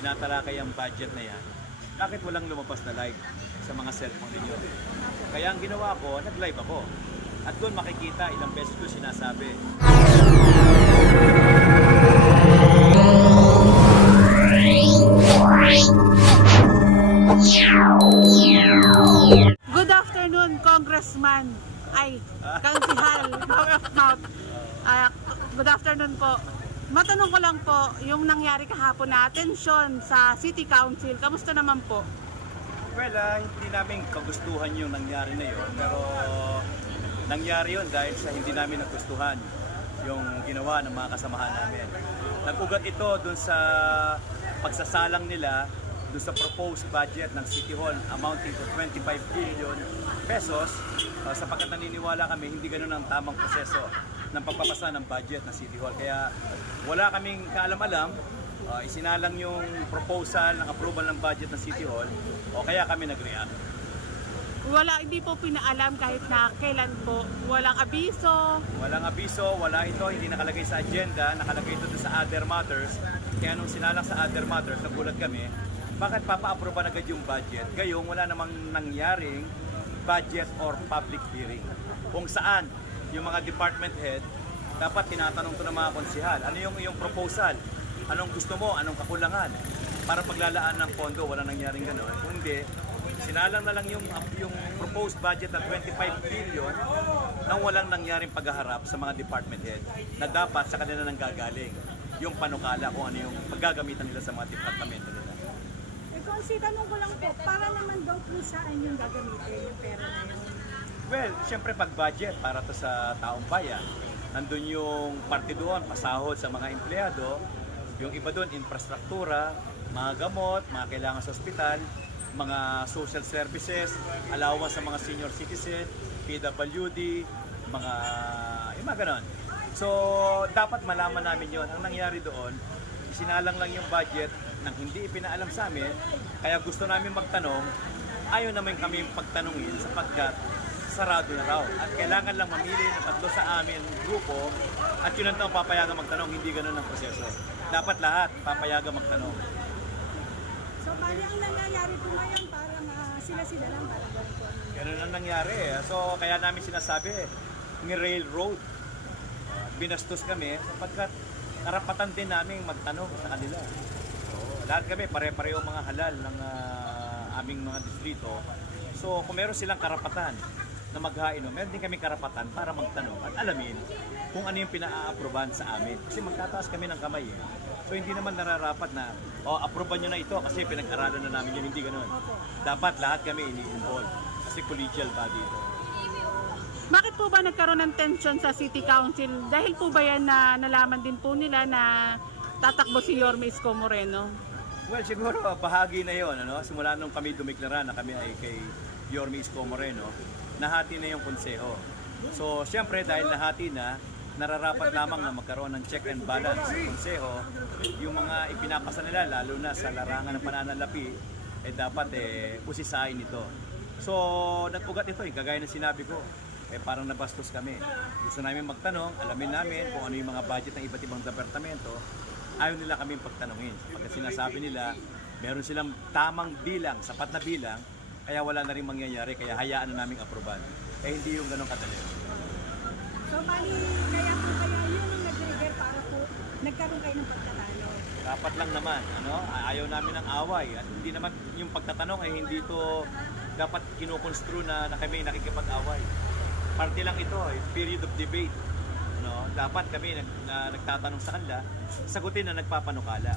tinatalakay ang budget na yan, bakit walang lumabas na live sa mga cellphone ninyo? Kaya ang ginawa ko, nag-live ako. At doon makikita ilang beses ko sinasabi. Good afternoon, Congressman. Kansihal, of mouth. Good afternoon po. Matanong ko lang po, yung nangyari kahapon na atensyon sa City Council, kamusta naman po? Well, hindi namin kagustuhan yung nangyari na yun, pero nangyari yun dahil sa hindi namin nagustuhan yung ginawa ng mga kasamahan namin. Nag-ugat ito dun sa pagsasalang nila dun sa proposed budget ng City Hall amounting to 25 billion pesos, sapagkat naniniwala kami hindi ganun ang tamang proseso ng pagpapasa ng budget ng City Hall. Kaya wala kaming kaalam-alam, isinalang yung proposal ng approval ng budget ng City Hall o kaya kami nag-react. Wala, hindi po pinaalam kahit na kailan po. Walang abiso. Walang abiso, wala ito, hindi nakalagay sa agenda, nakalagay ito sa other matters. Kaya nung sinalak sa other matters, nagulat kami, bakit papa-approve agad yung budget? Gayong wala namang nangyaring budget or public hearing. Kung saan yung mga department head, dapat tinatanong to ng mga konsihal, ano yung iyong proposal? Anong gusto mo? Anong kakulangan? Para paglalaan ng pondo, wala nangyaring gano'n. Kung hindi, sinalang na lang yung proposed budget na 25 billion nang walang nangyaring paghaharap sa mga department head na dapat sa kanila nang gagaling yung panukala kung ano yung paggagamitan nila sa mga departamento nila. Kasi tanong ko lang po, para naman daw po saan yung gagamitin yung pera na yun? Well, siyempre pag budget para to sa taong bayan, nandun yung parte doon, pasahod sa mga empleyado, yung iba doon, infrastruktura, mga gamot, mga kailangan sa ospital, mga social services, allowance sa mga senior citizen, PWD, yung mga ganon. So, dapat malaman namin yon. Ang nangyari doon, isinalang lang yung budget nang hindi ipinaalam sa amin, kaya gusto namin magtanong, ayaw naman kami pagtanungin sapagkat sarado na raw. At kailangan lang mamili ng tatlo sa amin grupo at yun ang papayagan magtanong, hindi ganun ang proseso. Dapat lahat papayagan magtanong. So, bali ang nangyayari po ngayon, parang sila-sila lang parang ganun po. Ganun ang nangyari. So, kaya namin sinasabi, ni railroad, binastos kami sapagkat karapatan din namin magtanong sa kanila. So, lahat kami, pare-pareho mga halal ng aming mga distrito. So, kung meron silang karapatan na maghainom, meron din kami karapatan para magtanong at alamin kung ano yung pina-a-approvean sa amin. Kasi magtataas kami ng kamay eh. So, hindi naman nararapat na, approvean nyo na ito kasi pinag-aralan na namin yun. Hindi ganun. Dapat lahat kami ini-involve kasi collegial body ito. Bakit po ba nagkaroon ng tension sa City Council? Dahil po ba yan na nalaman din po nila na tatakbo si Yorme Isko Moreno? Well, siguro bahagi na yon, ano? Simula nung kami dumiklara na kami ay kay Yorme Isko Moreno, nahati na yung konseho. So, siyempre dahil nahati na, nararapat lamang na magkaroon ng check and balance sa konseho. Yung mga ipinapasa nila, lalo na sa larangan ng pananalapi, dapat usisain ito. So, nag-ugat ito, kagaya ng sinabi ko, parang nabastos kami. Gusto namin magtanong, alamin namin kung ano yung mga budget ng iba't ibang departamento. Ayaw nila kaming pagtanungin. Pagka sinasabi nila, meron silang tamang bilang, sapat na bilang, kaya wala na rin mangyayari, kaya hayaan na naming aproban. Hindi yung ganun kadali. So, bali, kaya po kaya yun ang nag-trigger para po nagkaroon kayo ng pagtatalo. Dapat lang naman, ayaw namin ng away. At hindi naman yung pagtatanong ay hindi to dapat kinukonstrue na kami nakikipag-away. Parte lang ito, period of debate. Dapat kami nagtatanong sa kanila, sagutin na nagpapanukala.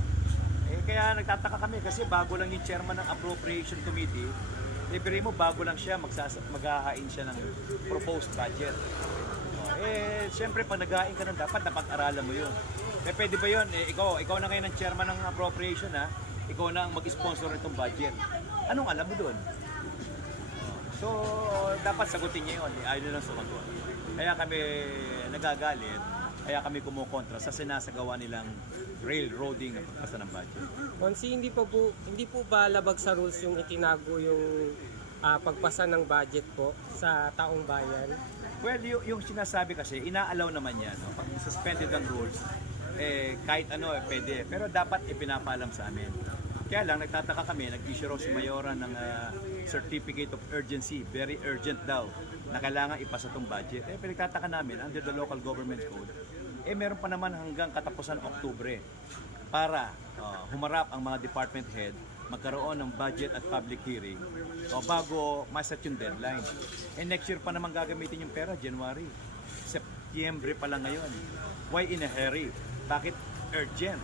Kaya nagtataka kami kasi bago lang yung chairman ng Appropriation Committee, pero mo bago lang siya maghahain siya ng proposed budget. Siyempre pag naghahain ka nun, dapat aralan mo yun. Pwede ba yun? Ikaw na ngayon ang chairman ng Appropriation, ikaw na ang mag-sponsor nitong budget. Anong alam mo doon? So, dapat sagutin niya yun. Ayaw nilang sumagot. Kaya kami nagagalit, kaya kami kumukontra sa sinasagawa nilang railroading ng pagpasa ng budget. Konsi, hindi po ba labag sa rules yung itinago yung pagpasa ng budget po sa taong bayan? Well, yung sinasabi kasi, inaalaw naman yan. Pag suspended ang rules, kahit ano, pwede. Pero dapat ipinapaalam sa amin. Kaya lang, nagtataka kami, nag-issue raw si Mayora ng Certificate of Urgency, very urgent daw, na kailangan ipasa itong budget. Pinagtataka namin, under the local government code, meron pa naman hanggang katapusan Oktubre para humarap ang mga department head, magkaroon ng budget at public hearing bago maset yung deadline. Next year pa naman gagamitin yung pera, January. September pa lang ngayon. Why in a hurry? Bakit urgent?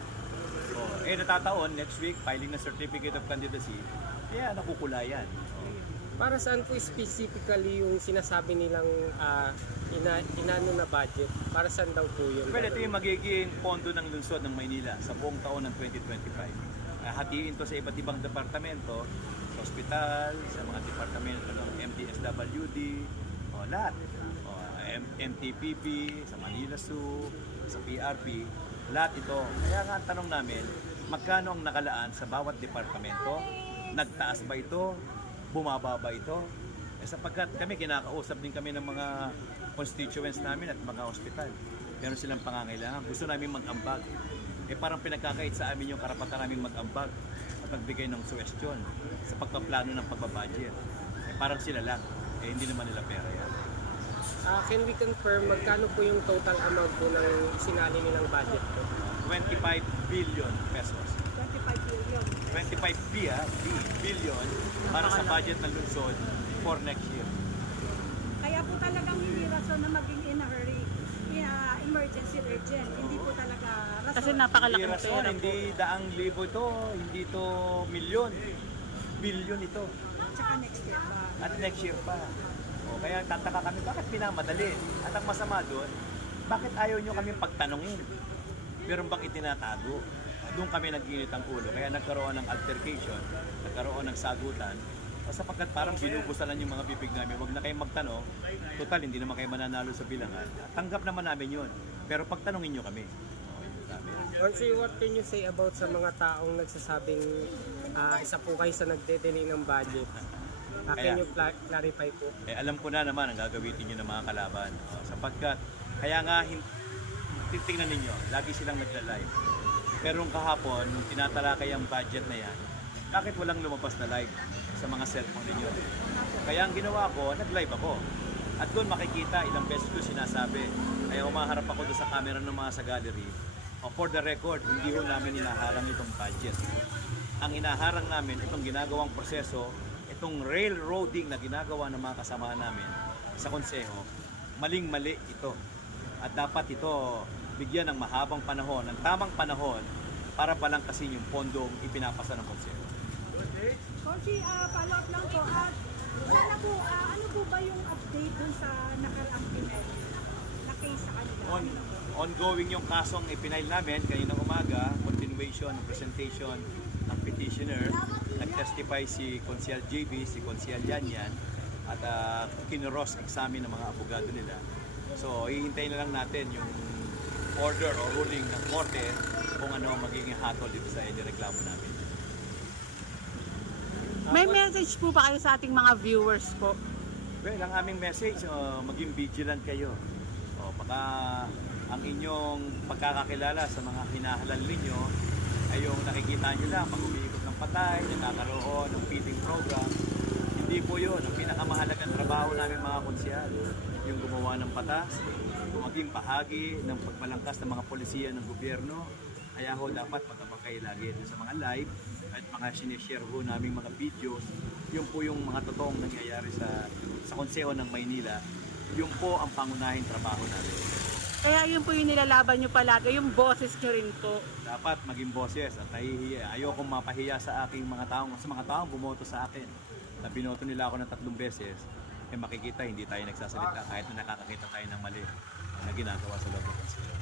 Natataon, next week, filing ng Certificate of Candidacy, kaya nakukulayan. Para saan po specifically yung sinasabi nilang inano na budget? Para saan daw po yun? Well, ito yung magiging pondo ng lungsod ng Maynila sa buong taon ng 2025. Hatiin to sa iba't ibang departamento, sa ospital, sa mga departamento ng MTSWD, lahat. MTPP, sa Manila Zoo, sa PRP, lahat ito. Kaya nga ang tanong namin, magkano ang nakalaan sa bawat departamento? Nagtaas ba ito? Bumaba ba ito? Sapagkat kami, kinakausap din kami ng mga constituents namin at mga ospital. Meron silang pangangailangan. Gusto namin mag-ambag. Parang pinagkakait sa amin yung karapatan namin mag-ambag at magbigay ng suwestyon sa pagpaplano ng pagbabudget. Parang sila lang. Hindi naman nila pera yan. Can we confirm magkano po yung total amount po ng sinali nilang budget po? 25 billion pesos. 25 billion. 25 billion para sa budget ng lungsod for next year. Kaya po talagang hindi rason na maging in a hurry. Emergency urgent. Hindi po talaga rason. Kasi napakalaki Hindi ng rason, pera po. hindi daang libo ito, hindi ito milyon. Billion ito. Tsaka next year pa. At next year pa. Kaya tataka kami, bakit pinamadali? At ang masama doon, bakit ayaw nyo kami pagtanungin? Meron bang itinatago? Doon kami nag-init ang ulo. Kaya nagkaroon ng altercation, nagkaroon ng sagutan. Sapagkat parang binubusalan yung mga bibig namin, huwag na kayong magtanong. Total, hindi naman kayo mananalo sa bilangan. Tanggap naman namin yun. Pero pagtanungin nyo kami. Onsi, what can you say about sa mga taong nagsasabing isa po kayo sa nagde-delay ng budget? Can you clarify po? Alam ko na naman ang gagamitin nyo ng mga kalaban. Sapagkat, kaya nga, tingnan ninyo, lagi silang nagla-live. Pero nung kahapon, nung tinatalakay ang budget na yan, bakit walang lumabas na live sa mga cellphone ninyo? Kaya ang ginawa ko, nag-live ako. At doon makikita, ilang beses ko sinasabi, kaya umaharap ako doon sa camera ng mga sa gallery. For the record, hindi ho namin hinaharang itong budget. Ang hinaharang namin, itong ginagawang proseso, itong railroading na ginagawa ng mga kasama namin sa konseho, maling-mali ito. At dapat ito bigyan ng mahabang panahon, ng tamang panahon para balangkasin yung pondong ipinapasa ng konseho. Konsi, follow up lang po. Sana po, ano po ba yung update dun sa nakaraang pinay na case sa kanila? Ongoing yung kasong ipinail namin kaninang umaga, continuation ng presentation ng petitioner. Nag-testify si Consial JB, si Consial Yanyan, at kinuros examine ng mga abogado nila. So, hihintayin na lang natin yung order o ruling ng korte kung ano magiging hatol dito sa reklamo namin. May message po ba kayo sa ating mga viewers po? Well, ang aming message, maging vigilant kayo. Baka ang inyong pagkakakilala sa mga hinahalal ninyo ay yung nakikita nyo lang pag umiikot ng patay, nakakaroon ng feeding program. Hindi po yun. Ang pinakamahalagang trabaho namin mga konsyal, yung gumawa ng patas, maging bahagi ng pagmalangkas ng mga polisiya ng gobyerno. Kaya ho dapat magkabang kayo lagi sa mga live at mga sinishare ho naming mga videos. Yun po yung mga totoong nangyayari sa konseho ng Maynila. Yun po ang pangunahing trabaho namin. Kaya yun po yung nilalaban nyo palagi, yung boses nyo rin po. Dapat maging boses at nahihiya. Ayokong mapahiya sa aking mga taong bumoto sa akin. Na binoto nila ako ng 3 beses, makikita hindi tayo nagsasalita kahit na nakakakita tayo ng mali na ginagawa sa loob ng konseho.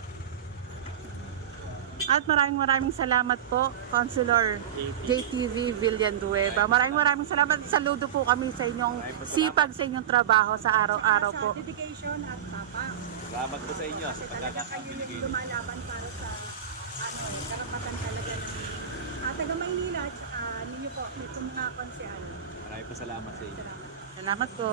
At maraming salamat po, Councilor JTV Villanueva. Maraming salamat. Saludo po kami sa inyong sipag sa inyong trabaho sa araw-araw po. Sa dedication at tapang. Salamat po sa inyo sa Kasi talaga kayo yung lumalaban para sa karapatan talaga ng taga Maynila at ninyo po, itong mga konsyal. Maraming salamat sa inyo. Salamat po.